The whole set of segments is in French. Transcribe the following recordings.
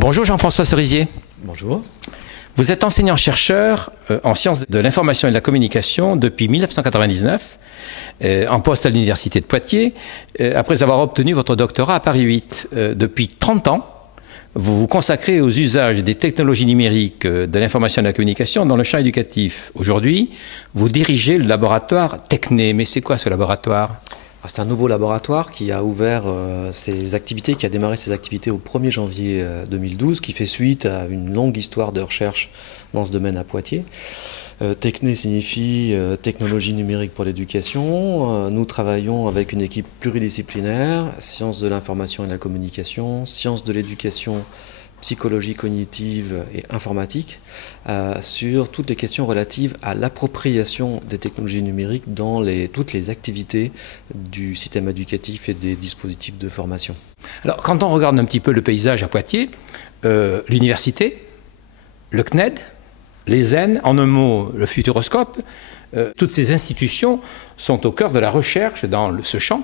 Bonjour Jean-François Cerisier. Bonjour. Vous êtes enseignant-chercheur en sciences de l'information et de la communication depuis 1999, en poste à l'Université de Poitiers, après avoir obtenu votre doctorat à Paris 8. Depuis 30 ans, vous vous consacrez aux usages des technologies numériques de l'information et de la communication dans le champ éducatif. Aujourd'hui, vous dirigez le laboratoire Techné. Mais c'est quoi ce laboratoire ? C'est un nouveau laboratoire qui a ouvert ses activités, qui a démarré ses activités au 1er janvier 2012, qui fait suite à une longue histoire de recherche dans ce domaine à Poitiers. Techné signifie technologie numérique pour l'éducation. Nous travaillons avec une équipe pluridisciplinaire, sciences de l'information et de la communication, sciences de l'éducation, psychologie cognitive et informatique, sur toutes les questions relatives à l'appropriation des technologies numériques dans toutes les activités du système éducatif et des dispositifs de formation. Alors, quand on regarde un petit peu le paysage à Poitiers, l'université, le CNED, l'ESN, en un mot, le Futuroscope, toutes ces institutions sont au cœur de la recherche dans ce champ.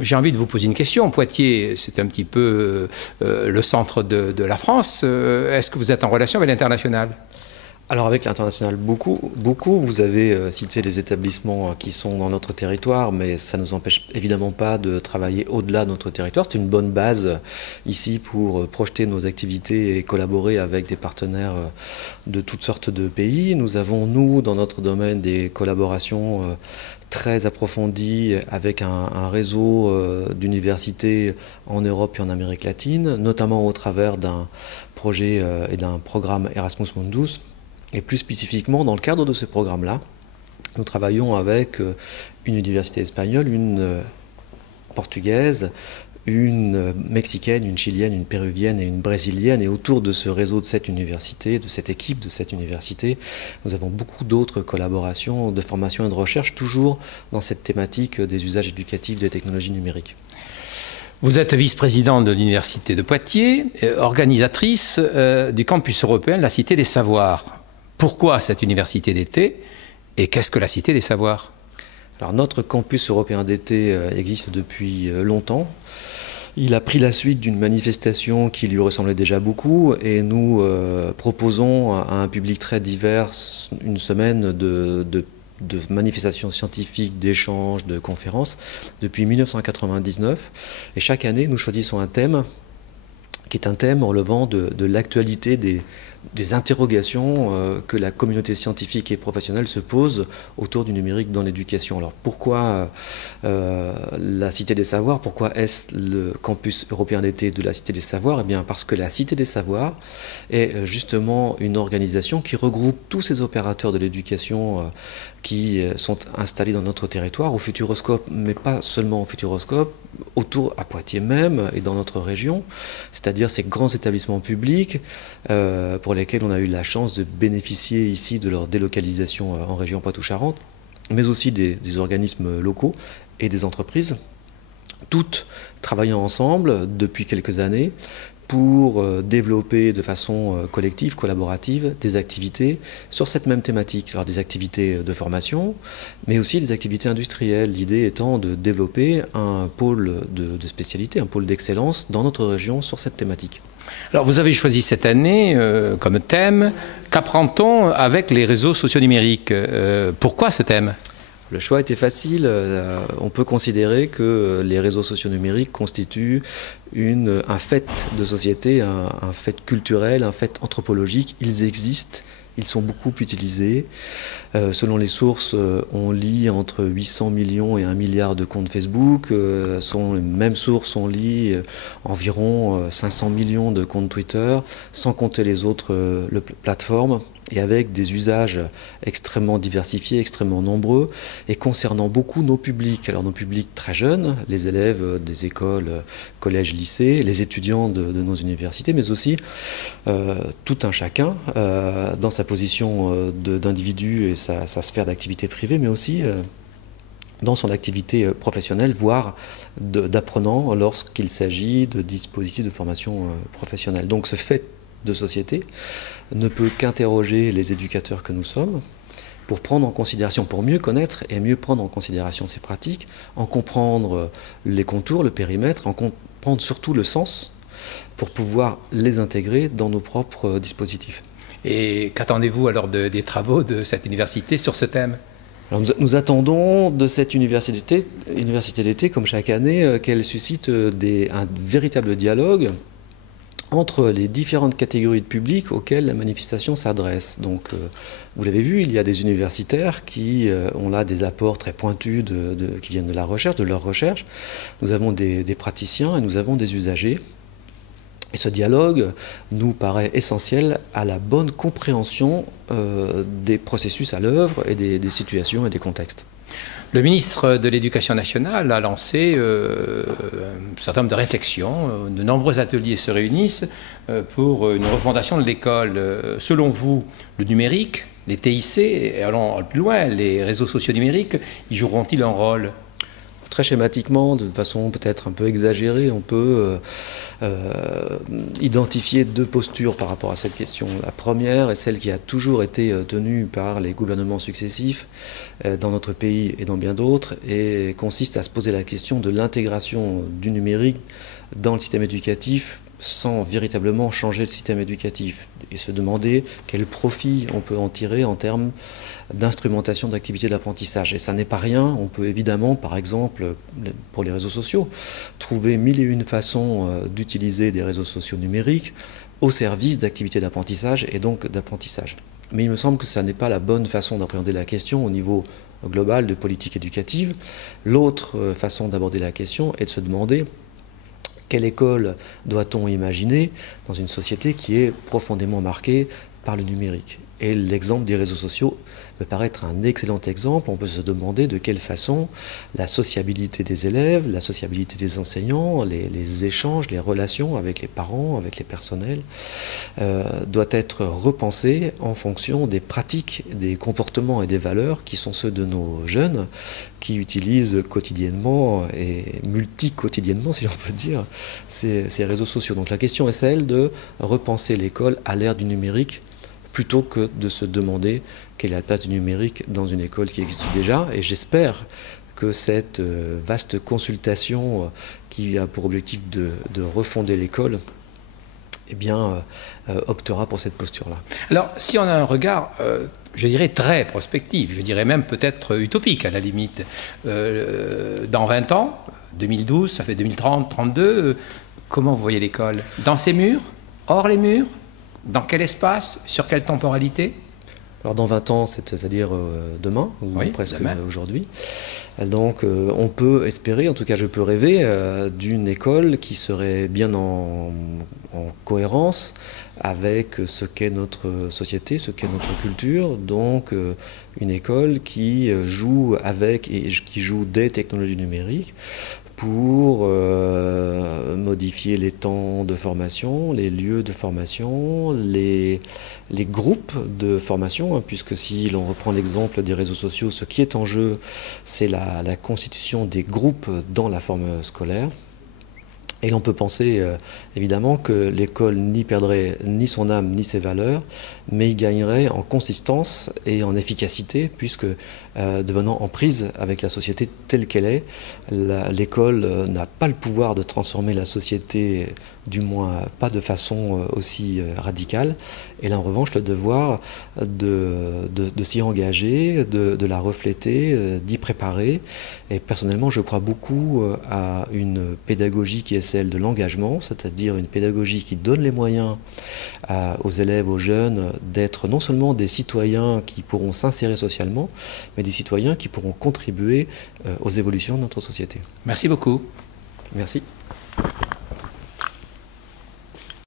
J'ai envie de vous poser une question. Poitiers, c'est un petit peu le centre de la France. Est-ce que vous êtes en relation avec l'international ? Alors avec l'international, beaucoup. Vous avez cité les établissements qui sont dans notre territoire, mais ça ne nous empêche évidemment pas de travailler au-delà de notre territoire. C'est une bonne base ici pour projeter nos activités et collaborer avec des partenaires de toutes sortes de pays. Nous avons, nous, dans notre domaine, des collaborations très approfondies avec un réseau d'universités en Europe et en Amérique latine, notamment au travers d'un projet et d'un programme Erasmus Mundus. Et plus spécifiquement, dans le cadre de ce programme-là, nous travaillons avec une université espagnole, une portugaise, une mexicaine, une chilienne, une péruvienne et une brésilienne. Et autour de ce réseau de cette université, de cette équipe de cette université, nous avons beaucoup d'autres collaborations de formation et de recherche, toujours dans cette thématique des usages éducatifs des technologies numériques. Vous êtes vice-président de l'Université de Poitiers, organisatrice du campus européen de la Cité des Savoirs. Pourquoi cette université d'été et qu'est-ce que la Cité des Savoirs ? Alors notre campus européen d'été existe depuis longtemps. Il a pris la suite d'une manifestation qui lui ressemblait déjà beaucoup et nous proposons à un public très divers une semaine de manifestations scientifiques, d'échanges, de conférences depuis 1999. Et chaque année, nous choisissons un thème qui est un thème relevant de l'actualité des interrogations que la communauté scientifique et professionnelle se pose autour du numérique dans l'éducation. Alors pourquoi la Cité des Savoirs ? Pourquoi est-ce le campus européen d'été de la Cité des Savoirs ? Eh bien parce que la Cité des Savoirs est justement une organisation qui regroupe tous ces opérateurs de l'éducation qui sont installés dans notre territoire, au Futuroscope, mais pas seulement au Futuroscope, autour à Poitiers même et dans notre région, c'est-à-dire ces grands établissements publics pour lesquels on a eu la chance de bénéficier ici de leur délocalisation en région Poitou-Charentes, mais aussi des organismes locaux et des entreprises, toutes travaillant ensemble depuis quelques années pour développer de façon collective, collaborative, des activités sur cette même thématique. Alors des activités de formation, mais aussi des activités industrielles. L'idée étant de développer un pôle de spécialité, un pôle d'excellence dans notre région sur cette thématique. Alors vous avez choisi cette année comme thème « Qu'apprend-on avec les réseaux sociaux numériques » Pourquoi ce thème ? Le choix était facile. On peut considérer que les réseaux sociaux numériques constituent un fait de société, un fait culturel, un fait anthropologique. Ils existent, ils sont beaucoup utilisés. Selon les sources, on lit entre 800 millions et 1 milliard de comptes Facebook. Selon les mêmes sources, on lit environ 500 millions de comptes Twitter, sans compter les autres plateformes, et avec des usages extrêmement diversifiés, extrêmement nombreux, et concernant beaucoup nos publics. Alors nos publics très jeunes, les élèves des écoles, collèges, lycées, les étudiants de nos universités, mais aussi tout un chacun dans sa position d'individu et sa sphère d'activité privée, mais aussi dans son activité professionnelle, voire d'apprenant lorsqu'il s'agit de dispositifs de formation professionnelle. Donc ce fait de société ne peut qu'interroger les éducateurs que nous sommes pour prendre en considération, pour mieux connaître et mieux prendre en considération ces pratiques, en comprendre les contours, le périmètre, en comprendre surtout le sens pour pouvoir les intégrer dans nos propres dispositifs. Et qu'attendez-vous alors des travaux de cette université sur ce thème ? Alors nous attendons de cette université d'été, comme chaque année, qu'elle suscite un véritable dialogue entre les différentes catégories de public auxquelles la manifestation s'adresse. Donc, vous l'avez vu, il y a des universitaires qui ont là des apports très pointus qui viennent de la recherche, de leur recherche. Nous avons des praticiens et nous avons des usagers. Et ce dialogue nous paraît essentiel à la bonne compréhension des processus à l'œuvre et des situations et des contextes. Le ministre de l'Éducation nationale a lancé un certain nombre de réflexions. De nombreux ateliers se réunissent pour une refondation de l'école. Selon vous, le numérique, les TIC, et allons plus loin, les réseaux sociaux numériques, y joueront-ils un rôle ? Très schématiquement, de façon peut-être un peu exagérée, on peut identifier deux postures par rapport à cette question. La première est celle qui a toujours été tenue par les gouvernements successifs dans notre pays et dans bien d'autres, et consiste à se poser la question de l'intégration du numérique dans le système éducatif sans véritablement changer le système éducatif, et se demander quel profit on peut en tirer en termes d'instrumentation d'activités d'apprentissage. Et ça n'est pas rien, on peut évidemment, par exemple, pour les réseaux sociaux, trouver mille et une façons d'utiliser des réseaux sociaux numériques au service d'activités d'apprentissage et donc d'apprentissage. Mais il me semble que ça n'est pas la bonne façon d'appréhender la question au niveau global de politique éducative. L'autre façon d'aborder la question est de se demander quelle école doit-on imaginer dans une société qui est profondément marquée par le numérique. Et l'exemple des réseaux sociaux me paraît être un excellent exemple. On peut se demander de quelle façon la sociabilité des élèves, la sociabilité des enseignants, les échanges, les relations avec les parents, avec les personnels, doit être repensée en fonction des pratiques, des comportements et des valeurs qui sont ceux de nos jeunes, qui utilisent quotidiennement et multi-quotidiennement, si l'on peut dire, ces réseaux sociaux. Donc la question est celle de repenser l'école à l'ère du numérique, plutôt que de se demander quelle est la place du numérique dans une école qui existe déjà. Et j'espère que cette vaste consultation qui a pour objectif de refonder l'école, eh bien, optera pour cette posture-là. Alors, si on a un regard, je dirais, très prospectif, je dirais même peut-être utopique à la limite, dans 20 ans, 2012, ça fait 2030, 32, comment vous voyez l'école ? Dans ces murs ? Hors les murs ? Dans quel espace ? Sur quelle temporalité ? Alors dans 20 ans, c'est-à-dire demain, ou oui, presque aujourd'hui. Donc on peut espérer, en tout cas je peux rêver, d'une école qui serait bien en cohérence avec ce qu'est notre société, ce qu'est notre culture. Donc une école qui joue avec et qui joue des technologies numériques pour modifier les temps de formation, les lieux de formation, les groupes de formation, hein, puisque si l'on reprend l'exemple des réseaux sociaux, ce qui est en jeu, c'est la constitution des groupes dans la forme scolaire. Et l'on peut penser évidemment que l'école n'y perdrait ni son âme ni ses valeurs, mais y gagnerait en consistance et en efficacité, puisque devenant en prise avec la société telle qu'elle est, l'école n'a pas le pouvoir de transformer la société, du moins pas de façon aussi radicale. Elle a en revanche le devoir de s'y engager, de la refléter, d'y préparer. Et personnellement, je crois beaucoup à une pédagogie qui est celle de l'engagement, c'est-à-dire une pédagogie qui donne les moyens aux élèves, aux jeunes, d'être non seulement des citoyens qui pourront s'insérer socialement, mais des citoyens qui pourront contribuer aux évolutions de notre société. Merci beaucoup. Merci.